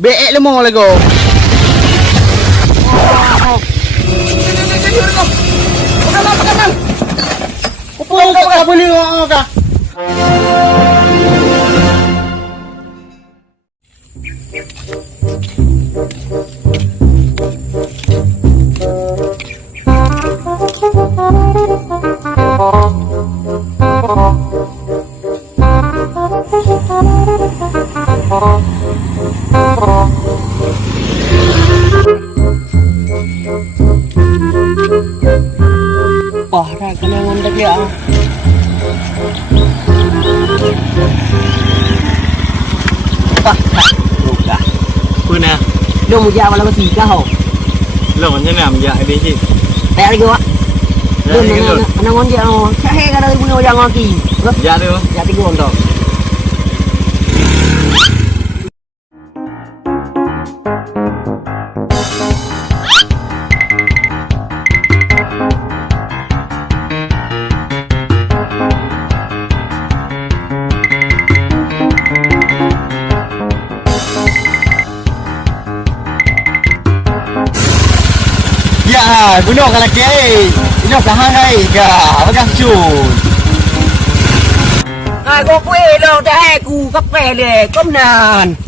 Beek lemah lagi. Pegang. Apa boleh kau? Parah kenangan lagi ah. Pak, buka. Puna. Dia mau jalan malam tiga ho. Lo macam mana menjak dia cik? Tak lagi wak. Dia nangon dia oh. Saya kada punya yang lagi. Ya tu. Ya tiga orang. Ya, gunung kalau kiri. Ini tahan hai ke? Apa kau cun? Hai, kau kue lo dah hai ku kape le, kom nan.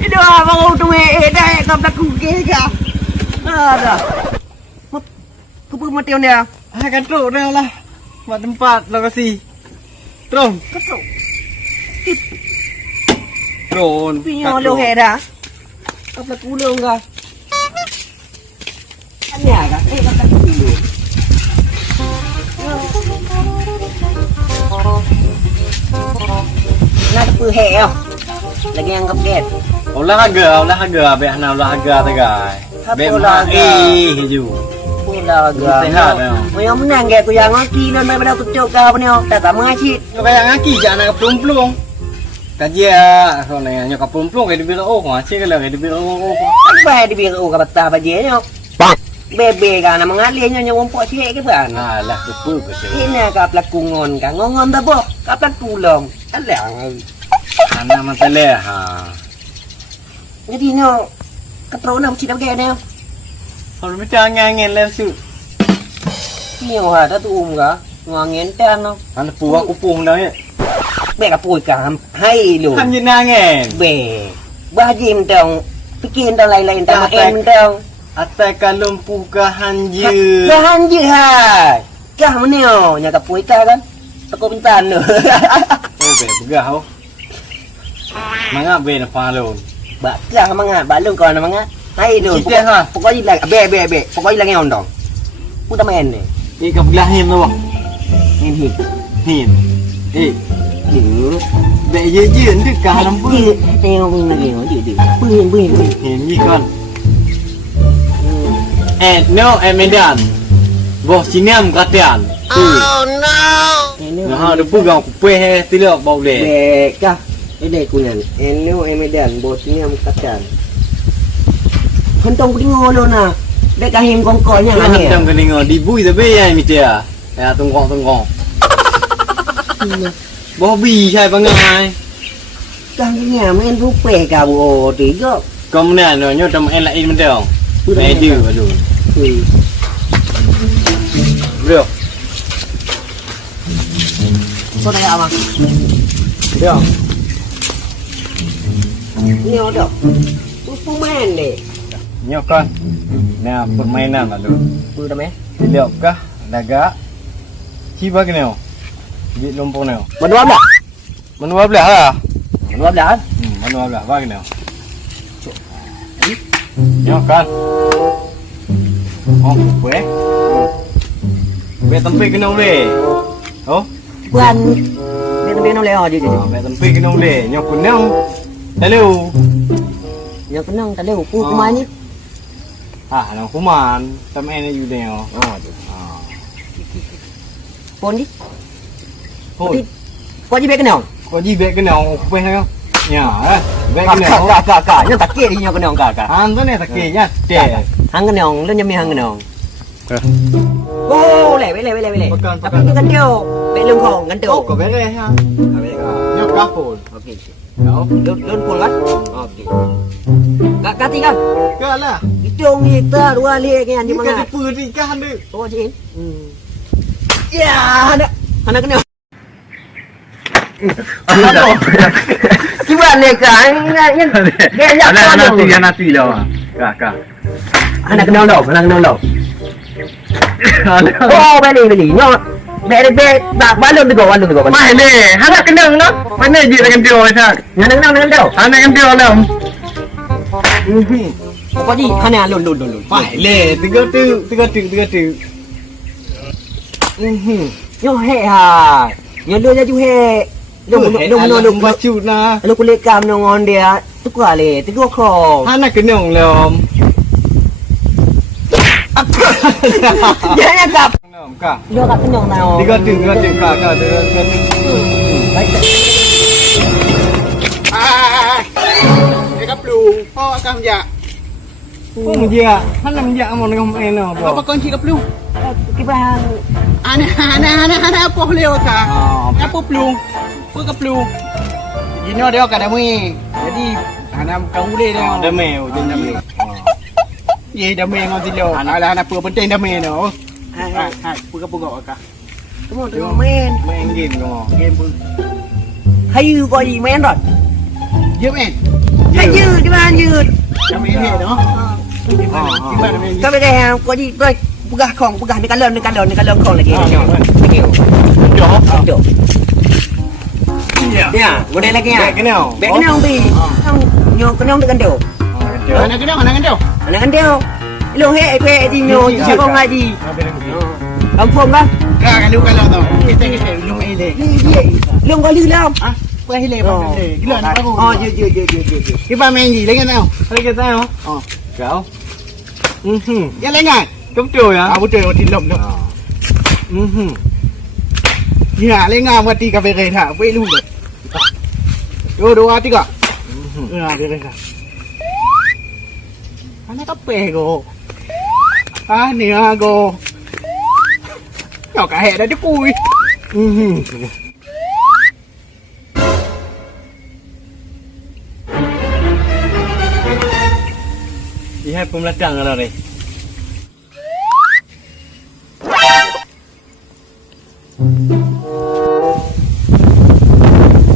Itu apa kau tu dah kau dah kuke ke? Ada. Kau pun mati dia. Ah kan tu dah lah. Buat tempat lokasi. Terus. Ketuk. Drone. Pinyo lo he dah. Kau dah kulung ke? Ani aga, kau dah kulung. Nak perhe oh. Lagi yang gede. Olahraga, biar nak olahraga tegai. Biar hiju. Olahraga. Sehat dah. Yang menang ke tu yang ngaki lo daripada kucuk kau ni. Tak mengacit. Yo kayak ngaki jangan nak pelung-pelung. Kajia, kau nanya kau pelung-pelung kayak dibilang oh, ngacik kalau kayak dibilang oh. Apa yang diberi kau kata apa je ni? Bebe kan mengalihnya yang umpuk cik ke kan? Alah, betul ke cik. Ini kau pelaku ngon kan? Ngon tak boh? Kau pelaku long. Alah. Anak manteleh ha. Jadi ni keterunan cik dah begini. Kalau macam angin lesu. Ni ha dah tu ka. Ngangin tan no. Anak puak kupung dah ya. Be ka pui ka hai lu. Kan jen angin. Be. Bahajim tong. Pikin tong lain-lain tong en tong. Atai kalumpu ke hanje. Ke hanje hai. Kah menio nya ka pui ka kan. Teko pintan tu. Oh be begah oh. Mangap be na palon. Ba kah mangat ba lu kau na mangat. Hai lu. Cita ha. Pokoknya lah be. Pokoknya lah ngon dong. Udah main ni. Ni ka belah hin tu. Ini. Hin. Dữ. Be ye ni ka lampu. Tengok pun lagi dữ. Puing. Hin ni kan. No, Medan. Boh Cinem katian. Oh no. Nah, ada pegang kupe tilak bau le. Be kah. Ini kunyan. Enu Medan bosnya mengatakan. Hentong peringo lo na. Dek kahim kongkolnya Nah, ni. tam keningo dibui tapi ya mi dia. Ya tunggong. Bobby sai pangai. Kahnya main rupe ka bu tiga. Kemudian nyo tam en lain mendong. Medu aduh. Bro. Kau dah apa? Dia. Ni ada. Pemain deh. Nyo kan. Nah, permainan aduh. Dah meh. Tilak kah daga. Ciba keneo. Di lompong neo. Menua belah. Menua belah lah. Menua belah. Menua belah ba keneo. Nyo kan. Oh, kupe. Be tempe kena ule. Oh. Bukan. Dia tu no leo je. Be tempe kena ule. Nyo kunang. Hello. Yang kenang tak leo. Pemain ni. Ah, nang kuman. Tam en you deo. Pon ni. Hoi. Kau je be kenang. Ko ji be kenao kupe ha. Nya, be Kakak, kenao. kakak. Yang tak kira dia kenang kakak. Han tu ne tak ke nya. Te. Hang kenang, lu nyami hang kenang. Ô, lẻ lẻ. Pekan, Tapi pekan. cái gắn điều, bé lưng khổng gắn điều. Oh, kau beres ha. Nyok kapur. Okey. Kau. Lun pun kan? Okey. Kak tinggal. Kau lah. Itu kita dua lihat kan Ni cuma kan ngat. dipu di kan dia. Oh, Cin. Ya, anak kena. Gimana ni kan? Dia nak nanti dah. Kak. anak kena đâu. Oh, beli. Nyok. Beli. Balon tu go. Mai ni, anak kena no. Mana je dengan dia macam. Nang đâu. Anak kan dia lah. Có gì? Hắn nè, lùn. Mai le, tiga tu. Nhô hệ à? Nhô đưa ra chú hệ. Lùm bacu na. Lu kulit kam no ngon dia. Tu kali, tu gua kong. Anak kena lom. Jangan kap. Kak. Lu kap kenyang tau. Tiga tu kak. Baik. Cái cấp lưu, po cam dạ. Không dạ, hắn làm dạ mà nó không em nào Apa kon si cấp lưu? Kibahan. Ana po leo ka. Apa lưu? Po cấp lưu. Gino dia ka dami. Jadi ana kau boleh dia. Ada mèo trên đâm này. Ye dami ngon si leo. Ala ana po penting dami no. Hai, po ka ka. Đúng rồi, men. Main game kau. Game po. Hay gọi gì men rồi. Ye men. Hay dư, kibahan dư. Dami he no. Gimana dami? Kau beda có gì rồi. Buka kong, buka ni kalon kong lagi. Lagi. Jom. Iya. Ya, boleh lagi ya. Bek kenal. Bek kenal bi. Nyo kenal dengan dia. Ana kan dia. Anak kan dia. Lu he pe di nyo, siapa kau ngaji. Ông Phong đó. Ka lu kalau tau. Kita lu ele. Lương có lưu không? Ah, po hele pa hele. Gila na ako. Dư. Kita main gì lấy cái nào? Ada kita oh. Kau. Ya lấy ngay. Cấm trời hả? Ah, betul di lom no. Ya, lấy ngay mà ti cà phê cái thả với luôn rồi. Đồ ti cả. Dia ka. Ana kape go. Ni go. Nhỏ cả hệ đã chứ cùi. Lihat pemeladang kalau ni.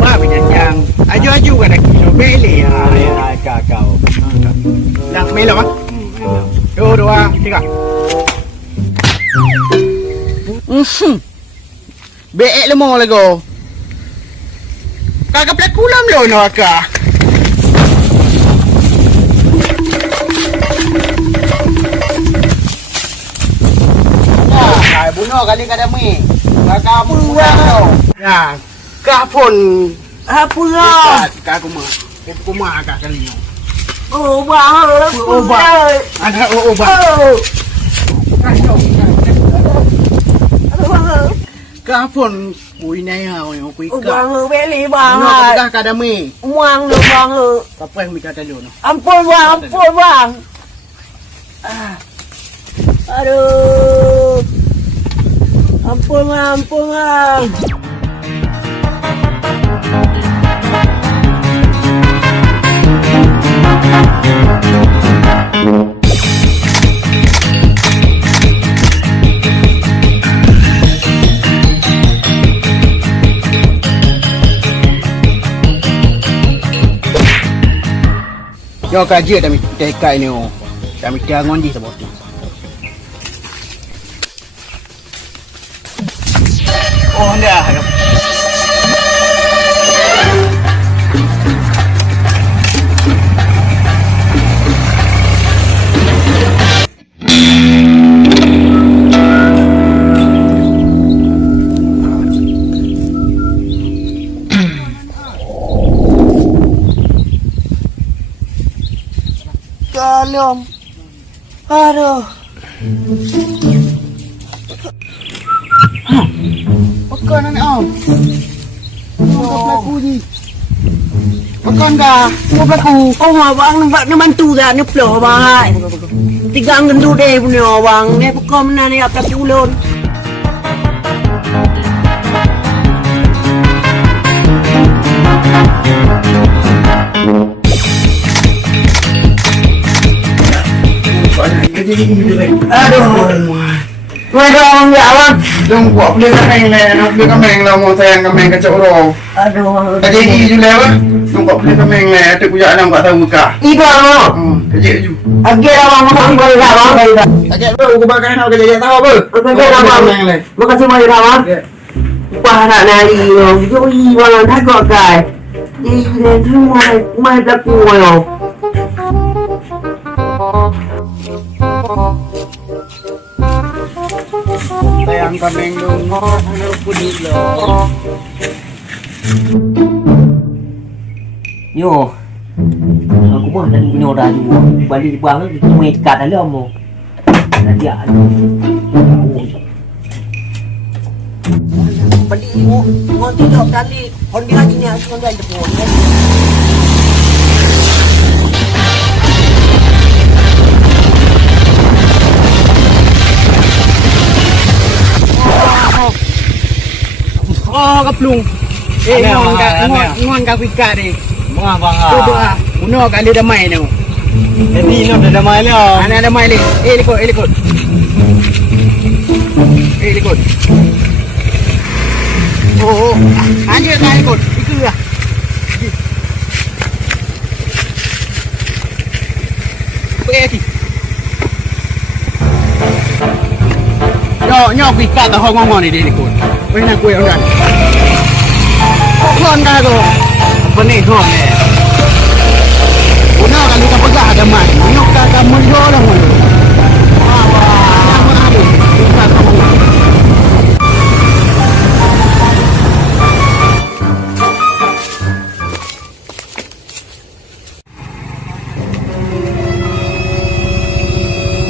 Wah, penyayang. Aju kan nak kilo beli. Hai kau. Dah main lah. Dua, tiga. Beek lemah lagi. Kakak pelak kulam lo no akak. Ay, buno kali kada mi. Kakak buang. Ya, kapon. Apa lah? Kakak kuma akak kali. Oh, bah. Ada obat. Kapon kui nai ha, kui Oh, ka. bang, beli Buno bang. kakak kada mi. Uang lu bang. Kapon mi kata lo no. Ampun bang. Aduh. Ampun bang. Yo kaji kami tekai ni oh. Kami jangan di sebab tu. Oh dah. Kalom. Aduh. Pekan ni om. Pekan pelaku ni. Pekan dah. Mua bác cụ. Ông hòa bác nó bantu ra nó plở bà hai. Tiga ang gendu deh punya awang. Ni pekom na ni apa ulun. Aduh. Kau dah orang ya awang. Dong buat beli kameng le, nak beli kameng lah mau sayang kameng kacau orang. Aduh. Kaji ni je le apa? Dong buat beli kameng le, ada punya anak tak tahu kah? Ibu awang. Kaji je. Agak awang awang boleh awang boleh. Kaji tu aku bakal nak kaji tahu apa? Agak awang. Kameng le. Makasih boleh awang. Wah nak nari yo. Jui wang dah kau kai. Ini semua mai dah kuat. Sayang kameng dong, ano pudi lo. Yo. Aku pun tadi punya dah juga. Balik buang ni kita main kat dalam mo. Tadi ada. Balik mo. Mo tidak tadi. Kon dia ni aku kon dah depan. Oh, kaplung. Ngon ka pika ni. Mga bang Tu doa. Uno kali damai ni. Jadi no dah damai le. Ana damai ni. Likod. Likod. Oh. Anjir kan likod. Itu lah. Pergi. Nyo pika tak ngomong ni dia likod. Wei nak kuih orang. Kon dah tu. Benih kon ni. Una kali ka pegah ada man. Nyok ka menjo lah mun.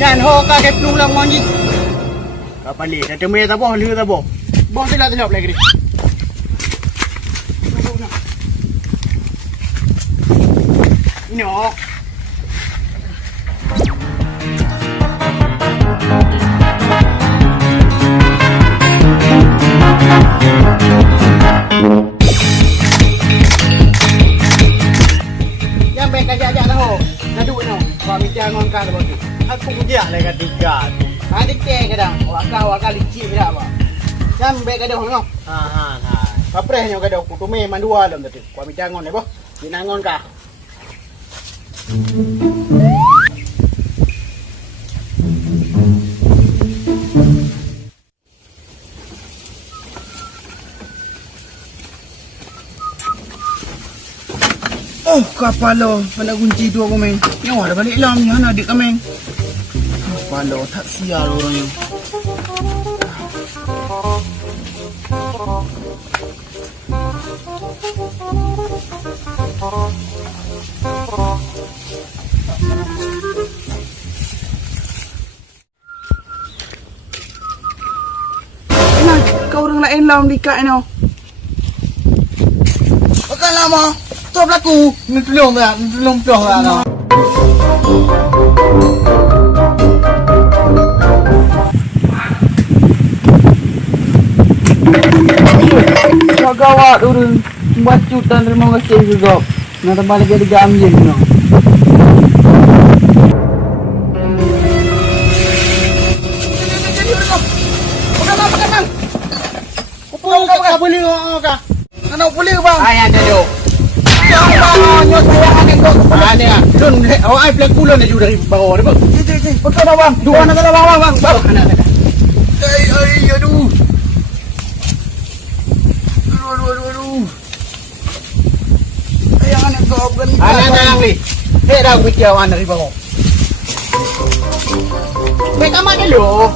Jangan ho ka ke plung lang monji. Kapali, dah temui tak boh, lihat tak boh. Boh tidak lagi ni. No. Yang baik aja dah ho. Nadu no. Kau minta ngon ka dah bagi. Aku kerja le ketiga. Adik ke kadang. Waka licik dah apa. Yang baik ada ho no. Ha. Kapreh nyo kada kutume mandua dalam tadi. Kau minta ngon boh. Dinangon ka. Oh, kapalo. Mana kunci tu aku main. Nyawa dah balik lam ni. Mana adik kami. Kapalo. Tak sial orangnya. Kau orang lain lam di kat ni. Bukan lama. Tu berlaku. Ni tolong pioh lah. Gawat urun bacutan terima kasih juga. Nak balik jadi gamjin no. Kau boleh ka? Anak boleh bang? Ayah ada yo. Jangan nyot saya anak kau. Ada ah. Dun, oh ai plek pulau ni juga dari bawah ni bang. Betul bang. Dua nak bang. Anak. Aduh. Aduh. Ayah anak kau bukan. Anak ni. Dah fikir anak dari bawah. Mereka mana lo?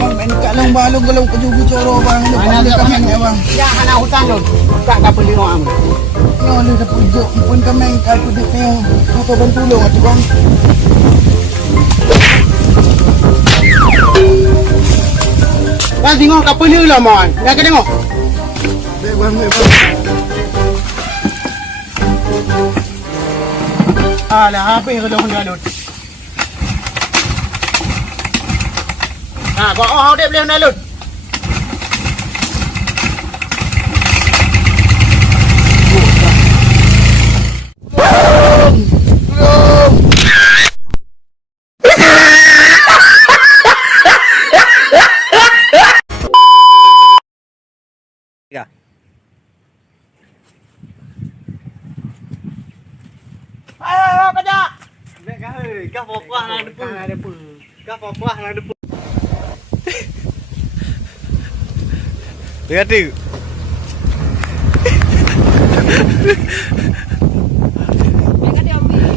Bang, main kat lang balong kalau kejugu coro bang. Mana ada kameng ya bang? Ya, anak hutan lo. Tak dapat lino am. Yo, lu dah pujuk pun kameng kat pujuk ni. Kau bantu lo atu bang. Bang tengok kapal ni lah man. Dah ke tengok? Baik bang. Alah, apa yang kau dah. kau dia boleh menalun. Ayo kerja. Mek kah euy, kah popah nang depan. Kah popah nang depan. Lihat tu. Mereka dia ambil.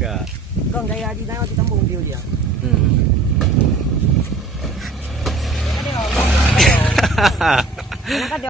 Kah. Kau gaya di sana di kampung dia. Mereka dia.